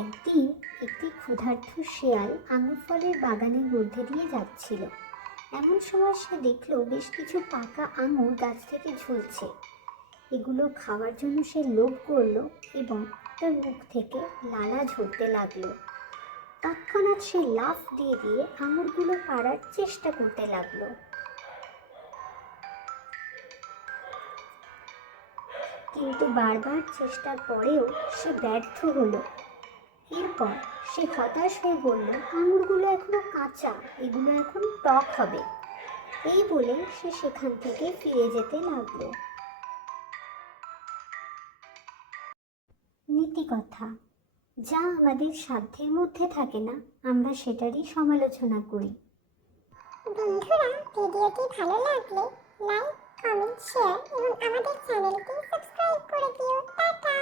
একদিন একটি ক্ষুধার্ত শেয়াল আঙুর ফলের বাগানের মধ্যে দিয়ে যাচ্ছিল। এমন সময় সে দেখলো বেশ কিছু পাকা আঙুর গাছ থেকে ঝুলছে। এগুলো খাওয়ার জন্য সে লোভ করলো এবং তার মুখ থেকে লালা ঝরতে লাগলো। তৎক্ষণাৎ সে লাফ দিয়ে দিয়ে আঙুরগুলো পাড়ার চেষ্টা করতে লাগলো, কিন্তু বারবার চেষ্টার পরেও সে ব্যর্থ হলো। এরপর সে হতাশ হয়ে বলল, আঙুরগুলো এখনো কাঁচা, এগুলো এখন টক হবে। এই বলে সে সেখান থেকে ফিরে যেতে লাগলো। নীতি কথা, যা আমাদের সাধ্যের মধ্যে থাকে না আমরা সেটারই সমালোচনা করি। বন্ধুরা, ভিডিওটি ভালো লাগলে লাইক, কমেন্ট, শেয়ার এবং আমাদের চ্যানেলটি সাবস্ক্রাইব করে দিও। টাটা।